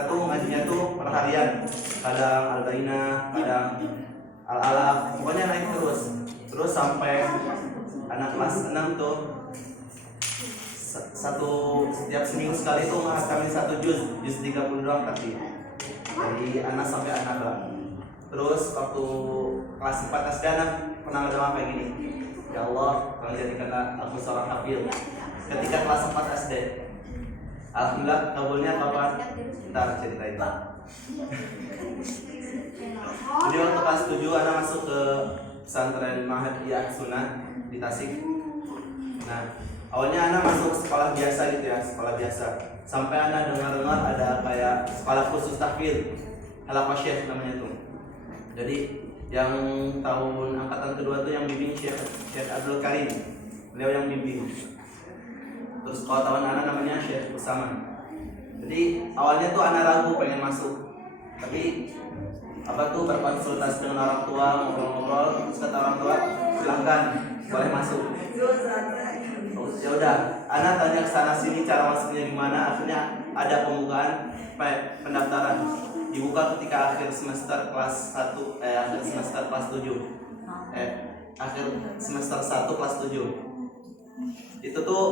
kita tuh ngajinya tuh per harian, kadang Al-Bainah, kadang Al-Alaq, pokoknya naik terus sampai anak kelas 6 tuh setiap seminggu sekali tuh ngatamin 1 juz 30 doang tapi dari anak sampai anak lah. Terus waktu kelas 4 SD anak pernah berdoa kayak gini, ya Allah tolong jadikanlah aku seorang hafil ketika kelas 4 SD. Alhamdulillah kabulnya kapan? Ntar ceritain. Jadi waktu kelas 7 anak masuk ke pesantren Mahadiyah Sunnah di Tasik. Nah, awalnya anak masuk sekolah biasa gitu ya, sekolah biasa. Sampai anak dengar ada kayak sekolah khusus tahfidz, Halaqah Syekh namanya tuh. Jadi yang tahun angkatan kedua tuh yang bimbing Syekh Abdul Karim, beliau yang bimbing. Terus kalau tahun anak namanya Syekh Usama. Jadi awalnya tuh anak ragu pengen masuk, tapi berkonsultasi dengan orang tua, ngobrol-ngobrol, terus kata orang tua silahkan boleh masuk. Ya udah, anak tanya kesana sini cara masuknya gimana, akhirnya ada pembukaan pendaftaran dibuka ketika akhir semester kelas 1 akhir semester kelas 7 akhir semester 1 kelas 7. Itu tuh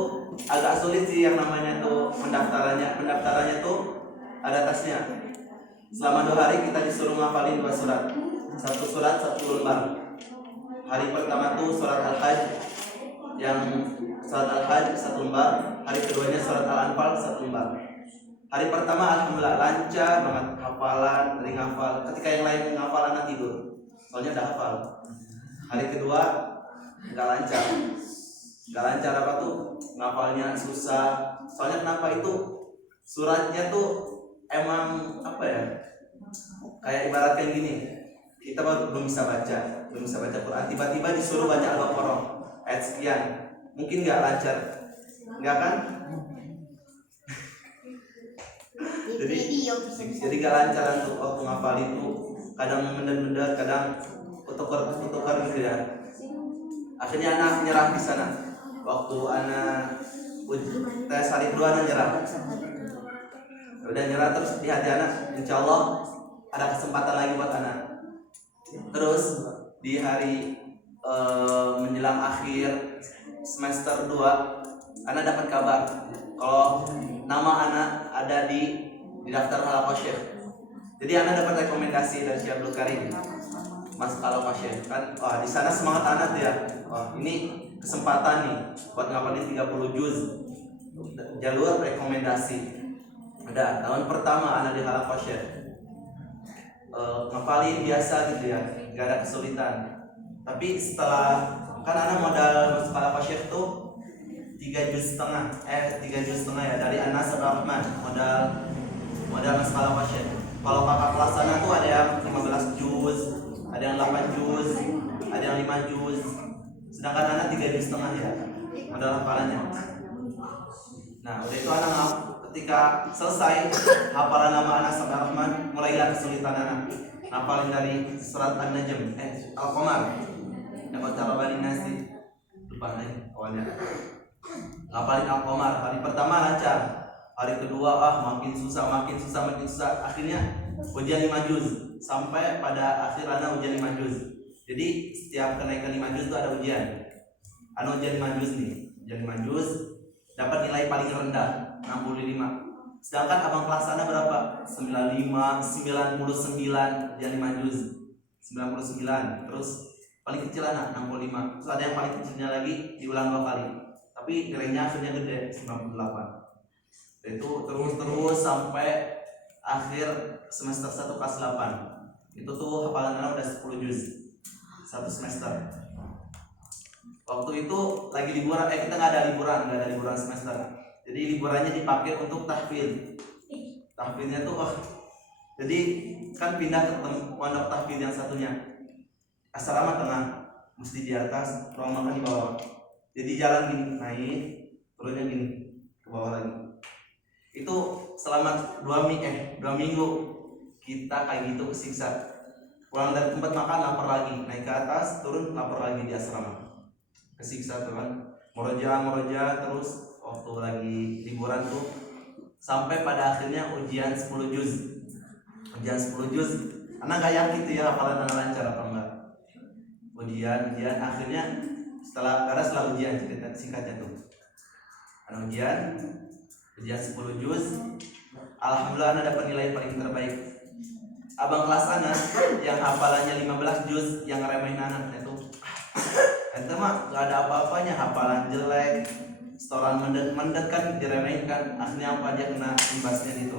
agak sulit sih yang namanya tuh pendaftarannya tuh ada tasnya. Selama 2 hari kita disuruh ngapalin 2 surat, 1 surat 1 lembar. Hari pertama tuh surat Al-Hajj, yang surat Al-Hajj 1 lembar. Hari keduanya surat Al-Anfal 1 lembar. Hari pertama alhamdulillah lancar banget hafalan, dari ngafal. Ketika yang lain ngafal anak tidur, soalnya udah hafal. Hari kedua nggak lancar apa tuh, ngafalnya susah. Soalnya kenapa itu suratnya tuh emang apa ya, kayak ibaratkan gini, kita belum bisa baca Quran, tiba-tiba disuruh baca Al-Baqarah ayat sekian, mungkin nggak lancar, nggak kan? jadi nggak lancar untuk waktu ngafal itu, kadang mendadak, kadang utuk gitu ya. Akhirnya anak nyerah di sana. Waktu anak tes hari kedua anak nyerah. Udah nyerah, terus di hati anak, insya Allah ada kesempatan lagi buat anak. Terus di hari menjelang akhir semester 2 anak dapat kabar kalau nama anak ada di daftar Halaqah Syekh. Jadi anak dapat rekomendasi dari Syekh Abdul Karim masuk Halaqah Syekh kan. Wah, di sana semangat anak ya. Wah, ini kesempatan nih buat ngapalin 30 juz. Jalur rekomendasi. Ada tahun pertama anak di Halaqah Syekh. Ngapalin biasa gitu ya, gak ada kesulitan. Tapi setelah kan anak modal masuk Halaqah Syekh tuh 3 juz setengah ya, dari Anas bin Rahman modal masuk Halaqah Syekh. Kalau kakak kelas sana tuh ada yang 15 juz, ada yang 8 juz, ada yang 5 juz. Sedangkan anak 3 juz setengah ya modal hafalannya. Nah, udah itu anak ketika selesai hafalan nama Anas bin Rahman, mulailah kesulitan anak. Hafalin dari surat An-Najm, Al-Qamar. Dapat cara bani nasi. Lupa nih awalnya. Hafalin Al-Qamar. Hari pertama lancar. Hari kedua makin susah. Akhirnya ujian 5 juz. Sampai pada akhir anak ujian 5 juz. Jadi setiap kenaikan 5 juz itu ada ujian. Ujian 5 juz nih. Ujian 5 juz dapat nilai paling rendah 65. Sedangkan abang kelas sana berapa? 95, 99 dia 5 juz. 99. Terus paling kecil anak 65. Terus ada yang paling kecilnya lagi diulang 2 kali. Tapi nilainya akhirnya gede 98. Itu terus sampai akhir semester 1 kelas 8. Itu tuh hafalan anak udah 10 juz. 1 semester. Waktu itu lagi liburan, kita nggak ada liburan semester. Jadi liburannya dipakai untuk tahfidz. Tahfidznya tuh jadi kan pindah ke pondok tahfidz yang satunya. Asrama tengah, mesti di atas, ruang makan di bawah. Jadi jalan gini, naik, turunnya gini, ke bawah lagi. Itu selama 2 minggu kita kayak gitu kesiksa. Pulang dari tempat makan lapar lagi, naik ke atas, turun lapar lagi di asrama. Kesiksa tuh kan, moroja terus waktu lagi liburan tuh sampai pada akhirnya ujian 10 juz. Ujian 10 juz, anak gak yakin tuh ya hafalan anak lancar apa enggak. Ujian akhirnya setelah ujian, cerita singkatnya tuh. Anak ujian 10 juz. Alhamdulillah anak dapat nilai paling terbaik. Abang kelas anak yang hafalannya 15 juz yang ngeremehin anaknya tuh. Itu mah gak ada apa-apanya, hafalan jelek, setoran mendet kan diremehin kan. Akhirnya apa, dia kena imbasnya gitu.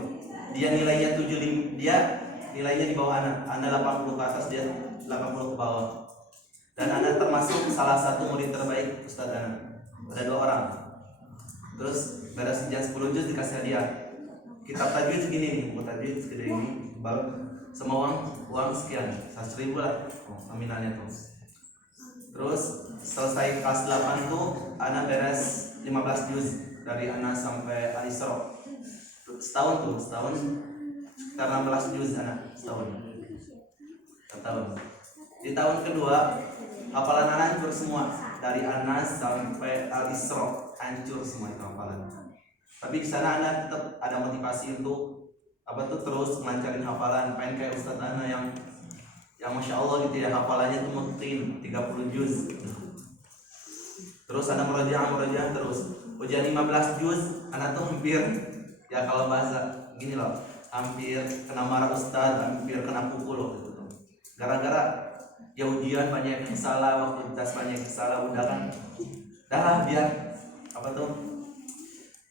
Dia nilainya 75, dia nilainya di bawah anak 80 ke atas, dia 80 ke bawah. Dan anak termasuk salah satu murid terbaik Ustadz anak. Ada 2 orang. Terus beres ujian 10 juz dikasih hadiah. Kitab tajwid segini nih, buku tajwid segede ini, baru semua uang sekian, 100.000 lah nominalnya tuh. Terus selesai kelas 8 tuh anak beres 15 juz dari anak sampai Al-Isra. Setahun sekitar 16 juz anak setahun. Di tahun kedua hafalan anak hancur semua, dari Anas sampai Al-Isra hancur semua itu hafalan. Tapi di sana anak tetap ada motivasi untuk terus melancarin hafalan, pengen kayak Ustadz Ana yang Masya Allah gitu ya, hafalannya tuh mungkin 30 juz. Terus ada murojaah terus. Ujian 15 juz anak tuh hampir, ya kalau bahasa gini loh, hampir kena marah Ustadz, hampir kena pukul loh gitu tuh. Gara-gara ya ujian banyak yang salah, waktu tes banyak yang salah, udah kan dah biar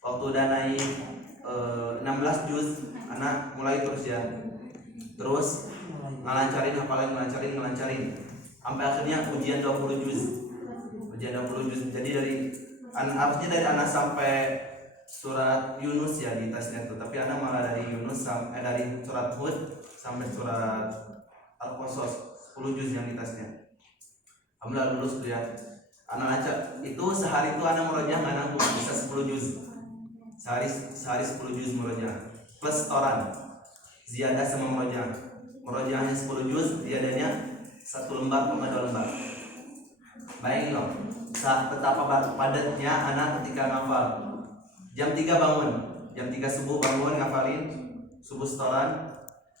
waktu udah naik 16 juz anak mulai terus ya, terus ngelancarin sampai akhirnya ujian 20 juz. Jadi harusnya dari anak sampai surat Yunus ya di tesnya tuh, tapi anak malah dari dari surat Hud sampai surat Al-Qasas 10 juz yang di tesnya. Alhamdulillah lulus tuh ya. Anak lancar. Itu sehari itu anak murojaah nggak nanggung, bisa 10 juz. Sehari 10 juz murojaah plus setoran ziyadah sama murojaahnya 10 juz, ziyadahnya 1 lembar sama 2 lembar. Bayangin loh betapa padatnya anak ketika ngafal. Jam 3 bangun, jam 3 subuh bangun ngafalin subuh setoran.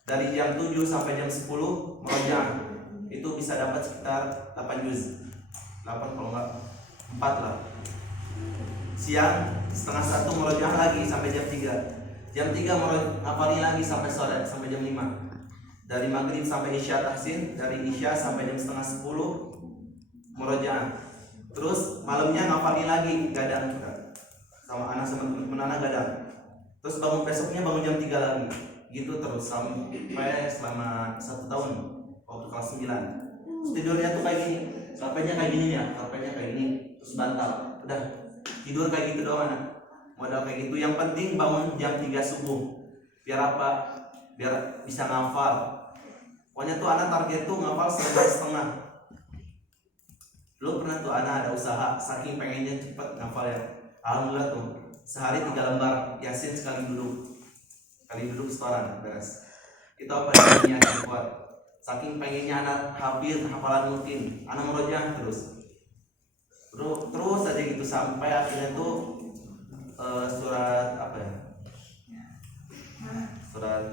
Dari jam 7 sampai jam 10 murojaah. Itu bisa dapat sekitar 8 juz, 8 kalau enggak 4 lah. Siang setengah 1 murojaah lagi sampai jam 3. Jam 3 ngafalin lagi sampai sore, sampai jam 5. Dari maghrib sampai isya tahsin, dari isya sampai jam setengah 10 murojaah. Terus malamnya ngafalin lagi, gadang sama anak sama teman anak gadang. Terus besoknya bangun jam 3 lagi. Gitu terus sampai selama 1 tahun waktu kelas 9. Terus tidurnya tuh kayak gini, karpetnya kayak gini ya, terus bantal. Udah tidur kayak gitu doang anak. Modal kayak gitu. Yang penting bangun jam 3 subuh. Biar apa? Biar bisa ngafal. Pokoknya tuh anak target tuh ngafal 1,5. Lu pernah tuh anak ada usaha saking pengennya cepet ngafal ya. Alhamdulillah tuh sehari 3 lembar Yasin sekali duduk setoran beres. Itu apa niat yang kuat. Saking pengennya anak hafalan mungkin, anak murojaah terus aja gitu sampai akhirnya tuh surat surat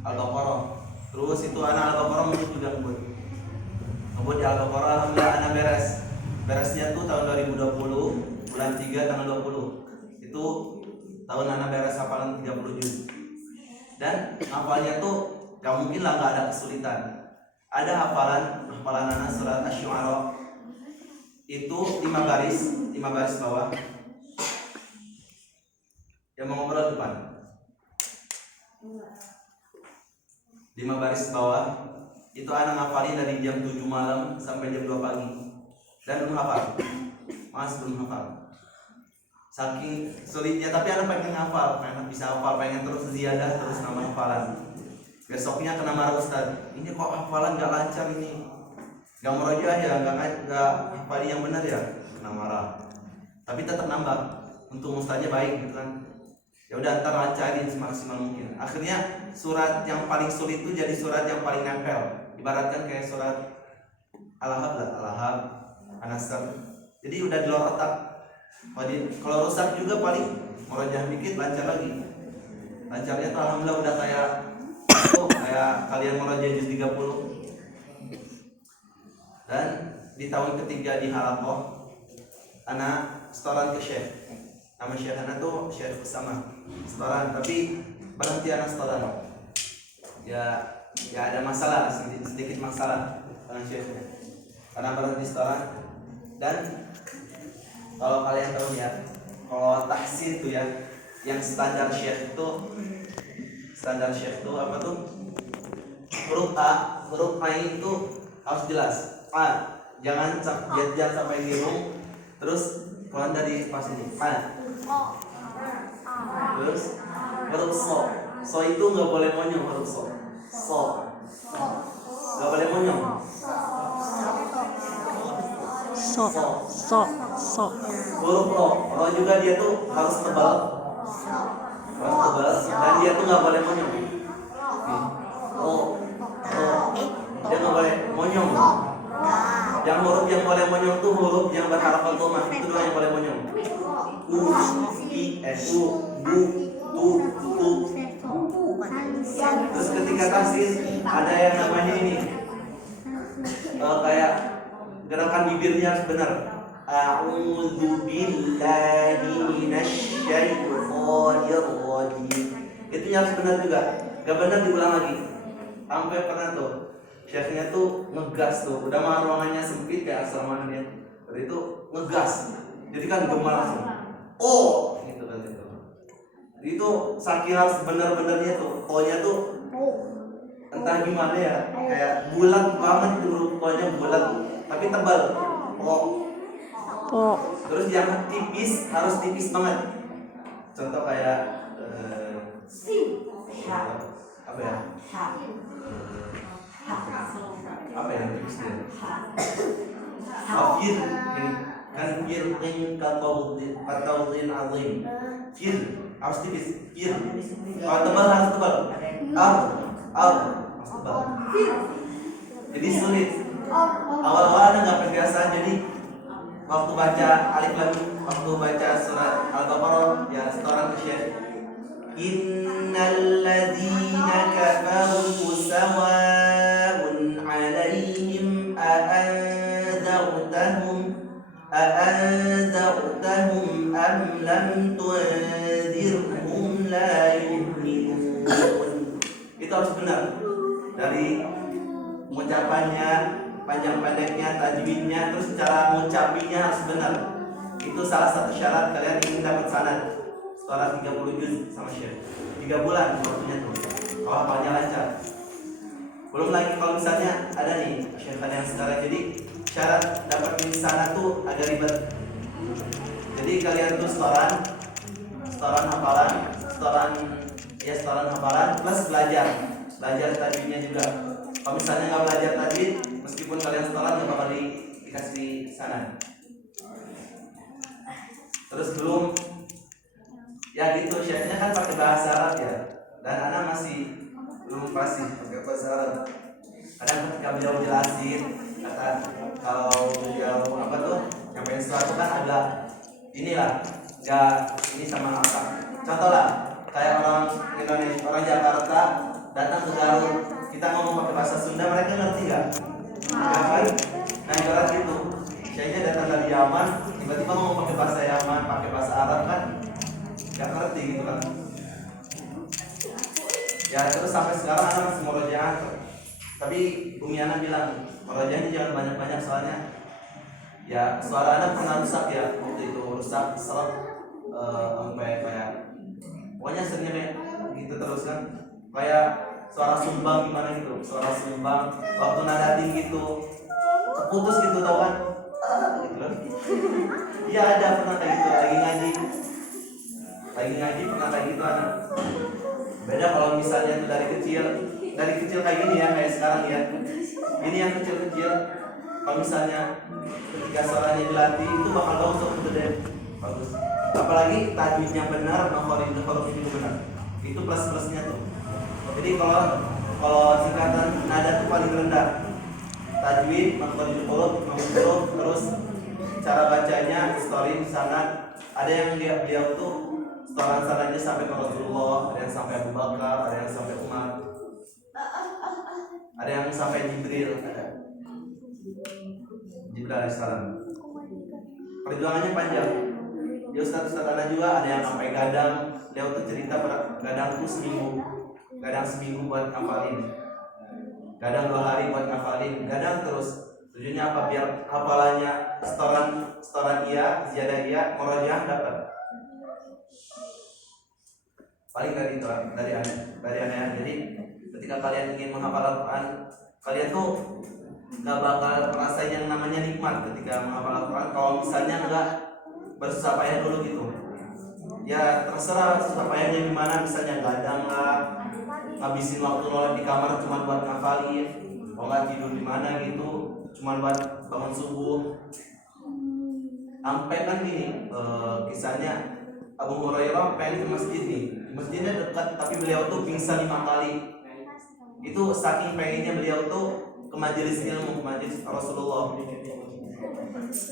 Al-Baqarah. Terus itu anak Al-Baqarah mungkin juga ngebut di Al-Baqarah. Alhamdulillah anak beresnya tuh tahun 2020 bulan 3 tanggal 20. Itu tahun anak beres hafalan 30 juz. Dan hafalnya tuh gak mungkin lah gak ada kesulitan. Ada hafalan anak surat Asy-Syu'ara itu 5 baris bawah. Yang mau ngobrol depan 5 baris bawah itu anak ngafalin dari jam 7 malam sampai jam 2 pagi dan belum hafal, belum hafal. Saking sulitnya, tapi anak pengen hafal, pengen bisa hafal, pengen terus ziyadah, terus nambah hafalan. Besoknya kena marah Ustadz, ini kok hafalan gak lancar ini, gak murojaah ya, gak hafalin yang benar ya, kena marah. Tapi tetap nambah, untuk Ustadznya baik gitu kan. Ya udah ntar lancarin semaksimal mungkin. Akhirnya surat yang paling sulit itu jadi surat yang paling nempel. Ibaratkan kayak surat Al-Ahab, An-Nasr. Jadi udah di luar otak. Kalau rusak juga paling murojaah dikit lancar lagi. lancarnya tuh alhamdulillah udah kayak kalian merajai juz 30. Dan di tahun ketiga di Halakoh anak setoran ke Syekh. Nama Syekh anak tuh Syekh Usama. Setoran, tapi berhenti anak setoran. Ya ada masalah, sedikit masalah dengan Syekhnya. Karena berhenti setoran. Dan kalau kalian tahu ya, kalau tahsin tuh ya, yang standar Syekh itu apa tuh? Huruf A itu harus jelas. A, jangan sampai bingung. Terus kalau dari pas ini A. Terus huruf so itu nggak boleh monyong, huruf so nggak boleh monyong. So huruf ro juga dia tuh harus tebal, dan dia tuh nggak boleh monyong. Dia nggak boleh monyong. Yang huruf yang boleh monyong tuh huruf yang berharakat dhammah, itu doang yang boleh monyong. U, I, U, Bu, Tu, Tu. Terus ketika tahsin ada yang namanya ini, kayak gerakan bibirnya harus benar. A'udzu billahi minasy syaithanir rajim. Itu harus benar juga. Gak benar diulang lagi. Sampai pernah tuh Syekhnya tuh ngegas tuh, udah mah ruangannya sempit kayak asrama dia. Dari itu ngegas. Jadi kan gemar langsung. Oh, gitu kan gitu. Itu saking harus benar-benarnya tuh. O-nya tuh entah gimana ya, kayak bulat banget tuh, O-nya bulat tapi tebal. Oh. Terus yang tipis harus tipis banget. Contoh kayak apa ya? Apa yang tipis dia? Fir kan fir katawdin azim. Fir harus tipis. Fir. Kalau tebal harus tebal. Harus tebal. Jadi sulit. Awal-awal nggak terbiasa, jadi waktu baca alif lam mim, waktu baca surat Al-Baqarah ya setoran ke Syekh. Innal ladzina kafaru sawa'un 'alaihim a'anzartahum am lam tunzirhum la yu'minun. Itu harus benar dari ucapannya, panjang-pendeknya, tajwidnya, terus cara ngucapinnya harus benar. Itu salah satu syarat kalian ingin dapat sanad. Setelah 30 juz sama Syekh. 3 bulan waktunya tuh. Kalau hafalnya lancar. Belum lagi kalau misalnya ada nih Syekh yang sekarang, jadi syarat dapat ini sanad tuh agak ribet. Jadi kalian tuh setoran hafalan plus belajar tajwidnya juga. Kalau misalnya nggak belajar tajwid, meskipun kalian setoran nggak bakal dikasih sanad. Terus belum ya gitu, Syekhnya kan pakai bahasa Arab ya, dan anak masih belum pasti pakai bahasa Arab. Kadang ketika beliau jelasin, kata kalau beliau apa tuh nyampein sesuatu kan agak inilah, nggak ini sama apa. Contoh lah, kayak orang Indonesia, orang Jakarta datang ke Garut, kita ngomong pakai bahasa Sunda, mereka ngerti nggak? Nggak kan? Nah ibarat gitu, Syekhnya datang dari Yaman, tiba-tiba ngomong pakai bahasa Yaman, pakai bahasa Arab kan? Nggak ngerti gitu kan? Ya terus sampai sekarang anak masih murojaah. Tapi Umi Ana bilang murojaahnya jangan banyak-banyak, soalnya ya suara anak pernah rusak ya waktu itu, rusak seret sampai kayak pokoknya seringnya gitu terus kan, kayak suara sumbang gimana gitu, suara sumbang waktu nada tinggi gitu keputus gitu, tau kan? Gitu kan? Iya ada pernah kayak gitu, lagi ngaji pernah kayak gitu anak. Beda kalau misalnya itu dari kecil kayak gini ya, kayak sekarang ya, ini yang kecil-kecil. Kalau misalnya ketika suaranya dilatih itu bakal bagus untuk gede, bagus. Apalagi tajwidnya benar, makhorijul huruf itu benar, itu plus-plusnya tuh. Jadi kalau singkatan nada itu paling rendah, tajwid, makhorijul huruf, terus cara bacanya, historin, sanad. Ada yang beliau tuh setoran sanadnya sampai ke Rasulullah, ada yang sampai Abu Bakar, ada yang sampai Umar, ada yang sampai Jibril, ada Jibril alaihissalam. Perjuangannya panjang. Di Ustaz-Ustaz Ana juga ada yang sampai gadang. Beliau tuh cerita gadang tuh seminggu buat ngafalin, gadang 2 hari buat ngafalin, gadang terus. Tujuannya apa? Biar hafalannya setoran iya, ziyadah iya, murojaah dapat. Paling dari itu, dari aneh. Jadi ketika kalian ingin menghafal Al-Quran, kalian tuh gak bakal merasain yang namanya nikmat ketika menghafal Al-Quran kalau misalnya nggak bersusah payah dulu gitu. Ya terserah susah payahnya gimana, misalnya gadang lah, ngabisin waktu nolak di kamar cuma buat ngafalin, mau nggak tidur di mana gitu, cuma buat bangun subuh. Sampai kan gini, kisahnya Abu Hurairah pengen ke masjid nih, di masjidnya dekat tapi beliau tuh pingsan 5 kali. Itu saking pengennya beliau tuh ke majelis ilmu, ke majelis Rasulullah.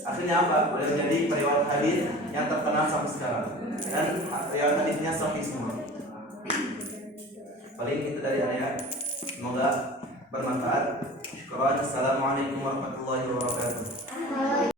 Akhirnya apa? Beliau jadi periwayat hadis yang terkenal sampai sekarang, dan riwayat hadisnya sahih semua. Paling itu dari saya. Semoga bermanfaat. Assalamualaikum warahmatullahi wabarakatuh.